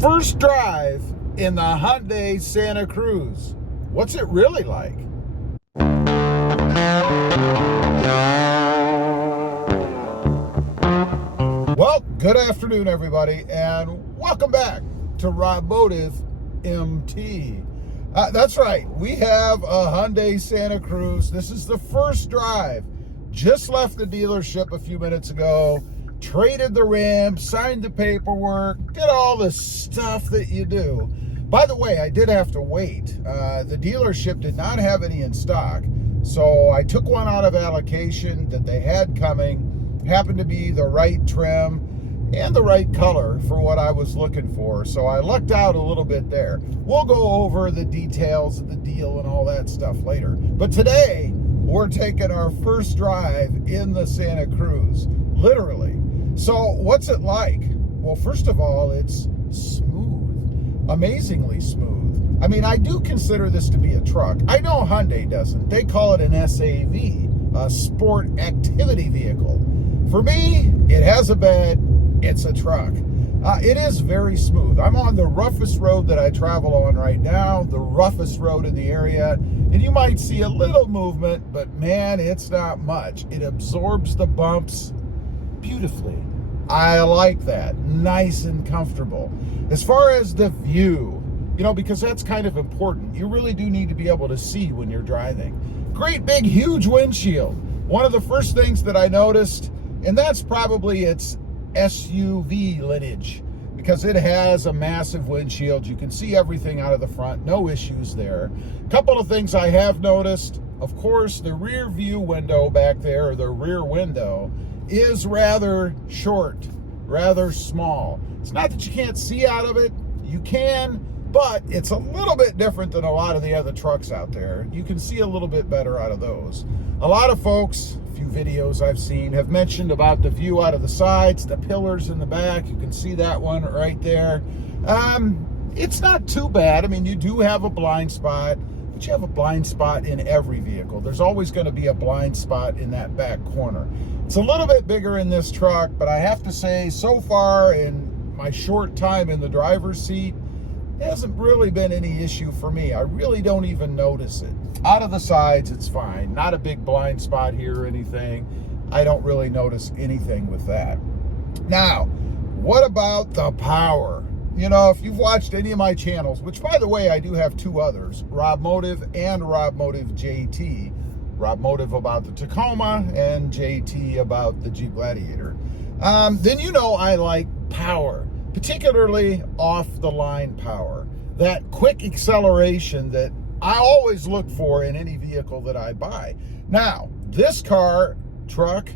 First drive in the Hyundai Santa Cruz. What's it really like? Well, good afternoon, everybody, and welcome back to Robotive MT. That's right, we have a Hyundai Santa Cruz. This is the first drive. Just left the dealership a few minutes ago. Traded the rim, signed the paperwork, did all the stuff that you do. By the way, I did have to wait. The dealership did not have any in stock, so I took one out of allocation that they had coming. Happened to be the right trim and the right color for what I was looking for, so I lucked out a little bit there. We'll go over the details of the deal and all that stuff later. But today, we're taking our first drive in the Santa Cruz, literally. So what's it like? Well, first of all, it's smooth, amazingly smooth. I mean, I do consider this to be a truck. I know Hyundai doesn't. They call it an SAV, a sport activity vehicle. For me, it has a bed, it's a truck. It is very smooth. I'm on the roughest road that I travel on right now, the roughest road in the area, and you might see a little movement, but man, it's not much. It absorbs the bumps beautifully. I like that. Nice and comfortable. As far as the view, because that's kind of important. You really do need to be able to see when you're driving. Great big huge windshield. One of the first things that I noticed, and that's probably its SUV lineage, because it has a massive windshield. You can see everything out of the front. No issues there. A couple of things I have noticed. Of course, the rear view window back there, or the rear window, is rather short, rather small. It's not that you can't see out of it. You can, but it's a little bit different than a lot of the other trucks out there. You can see a little bit better out of those. A lot of folks, a few videos I've seen, have mentioned about the view out of the sides, the pillars in the back. You can see that one right there. It's not too bad. I mean, you do have a blind spot, but you have a blind spot in every vehicle. There's always going to be a blind spot in that back corner. It's a little bit bigger in this truck, but I have to say, so far in my short time in the driver's seat, it hasn't really been any issue for me. I really don't even notice it. Out of the sides, it's fine. Not a big blind spot here or anything. I don't really notice anything with that. Now, what about the power? If you've watched any of my channels, which by the way, I do have two others, Rob Motive and Rob Motive JT. Rob Motive about the Tacoma and JT about the Jeep Gladiator. Then I like power, particularly off-the-line power. That quick acceleration that I always look for in any vehicle that I buy. Now, this car, truck,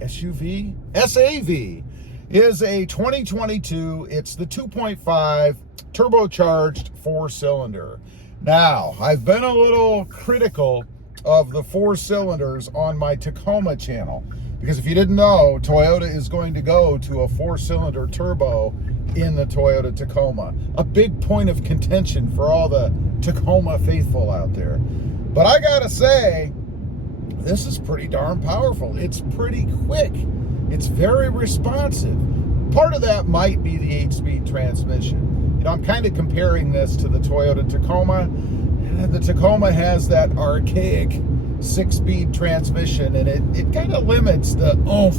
SUV, SAV, is a 2022. It's the 2.5 turbocharged four-cylinder. Now, I've been a little critical of the four cylinders on my Tacoma channel, because if you didn't know, Toyota is going to go to a four-cylinder turbo in the Toyota Tacoma. A big point of contention for all the Tacoma faithful out there. But I gotta say, this is pretty darn powerful. It's pretty quick. It's very responsive. Part of that might be the 8-speed transmission. I'm kind of comparing this to the Toyota Tacoma. The Tacoma has that archaic 6-speed transmission, and it kind of limits the oomph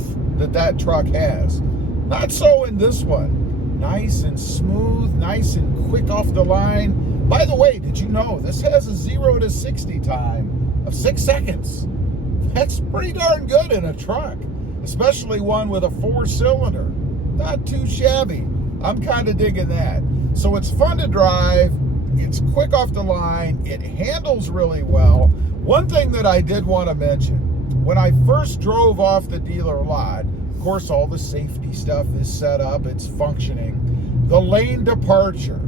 that truck has. Not so in this one. Nice and smooth, nice and quick off the line. By the way, did you know this has a 0 to 60 time of 6 seconds? That's pretty darn good in a truck, especially one with a four-cylinder. Not too shabby. I'm kind of digging that. So it's fun to drive. It's quick off the line. It handles really well. One thing that I did want to mention, when I first drove off the dealer lot, of course, all the safety stuff is set up. It's functioning. The lane departure.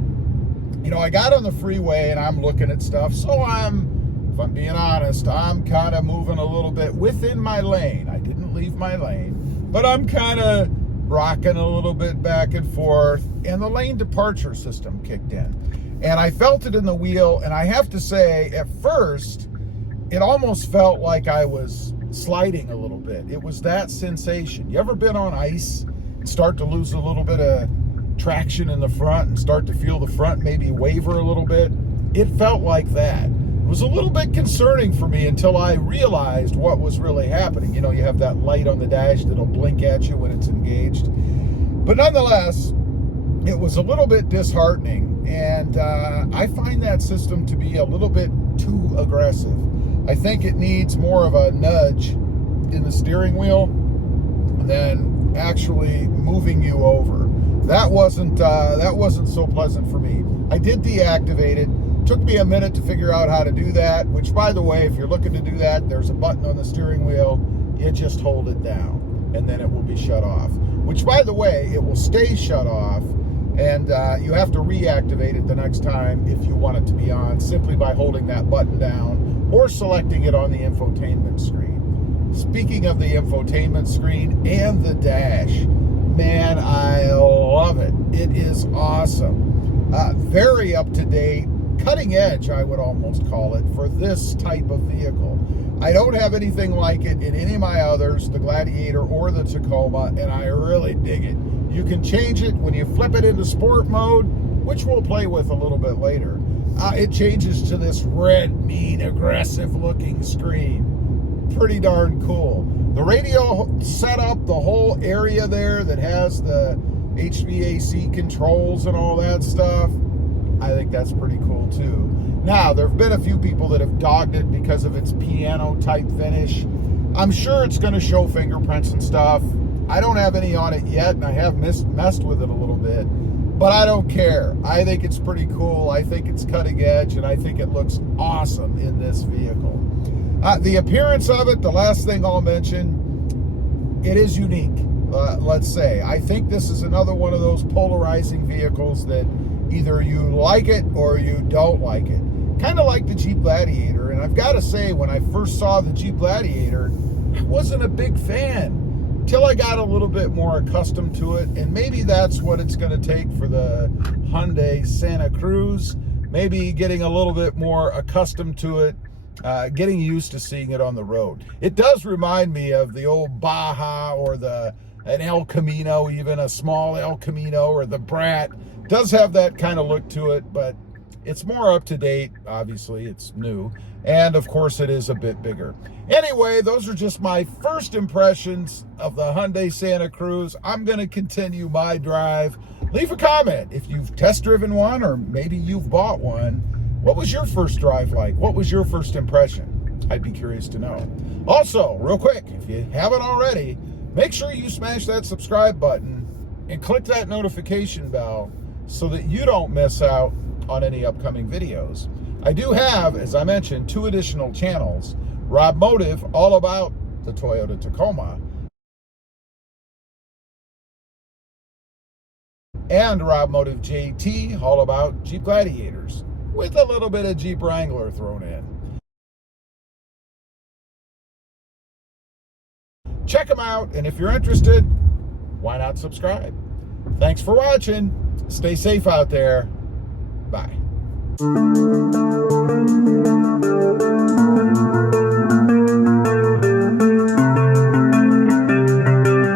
I got on the freeway and I'm looking at stuff. So if I'm being honest, I'm kind of moving a little bit within my lane. I didn't leave my lane, but I'm kind of rocking a little bit back and forth, and the lane departure system kicked in. And I felt it in the wheel, and I have to say, at first, it almost felt like I was sliding a little bit. It was that sensation. You ever been on ice and start to lose a little bit of traction in the front and start to feel the front maybe waver a little bit. It felt like that. It was a little bit concerning for me until I realized what was really happening. You know, you have that light on the dash that'll blink at you when it's engaged. But nonetheless, it was a little bit disheartening, and I find that system to be a little bit too aggressive. I think it needs more of a nudge in the steering wheel than actually moving you over. That wasn't so pleasant for me. I did deactivate it. Took me a minute to figure out how to do that, which, by the way, if you're looking to do that, there's a button on the steering wheel. You just hold it down, and then it will be shut off. Which, by the way, it will stay shut off, and you have to reactivate it the next time if you want it to be on, simply by holding that button down or selecting it on the infotainment screen. Speaking of the infotainment screen and the dash, man, I love it. It is awesome. Very up to date. Cutting edge, I would almost call it, for this type of vehicle. I don't have anything like it in any of my others, the Gladiator or the Tacoma, and I really dig it. You can change it when you flip it into sport mode, which we'll play with a little bit later. It changes to this red, mean, aggressive-looking screen. Pretty darn cool. The radio setup, the whole area there that has the HVAC controls and all that stuff, I think that's pretty cool too. Now, there have been a few people that have dogged it because of its piano type finish. I'm sure it's going to show fingerprints and stuff. I don't have any on it yet, and I have messed with it a little bit, but I don't care. I think it's pretty cool. I think it's cutting edge, and I think it looks awesome in this vehicle. The appearance of it, the last thing I'll mention, it is unique, let's say. I think this is another one of those polarizing vehicles that either you like it or you don't like it. Kind of like the Jeep Gladiator. And I've got to say, when I first saw the Jeep Gladiator, I wasn't a big fan until I got a little bit more accustomed to it. And maybe that's what it's going to take for the Hyundai Santa Cruz. Maybe getting a little bit more accustomed to it, getting used to seeing it on the road. It does remind me of the old Baja or an El Camino, even a small El Camino, or the Brat. Does have that kind of look to it, but it's more up to date. Obviously, it's new, and of course it is a bit bigger. Anyway, those are just my first impressions of the Hyundai Santa Cruz. I'm going to continue my drive. Leave a comment if you've test driven one, or maybe you've bought one. What was your first drive like? What was your first impression? I'd be curious to know. Also, real quick, if you haven't already, make sure you smash that subscribe button and click that notification bell so that you don't miss out on any upcoming videos. I do have, as I mentioned, 2 additional channels. Rob Motive, all about the Toyota Tacoma, and Rob Motive JT, all about Jeep Gladiators, with a little bit of Jeep Wrangler thrown in. Check them out, and if you're interested, why not subscribe? Thanks for watching. Stay safe out there. Bye.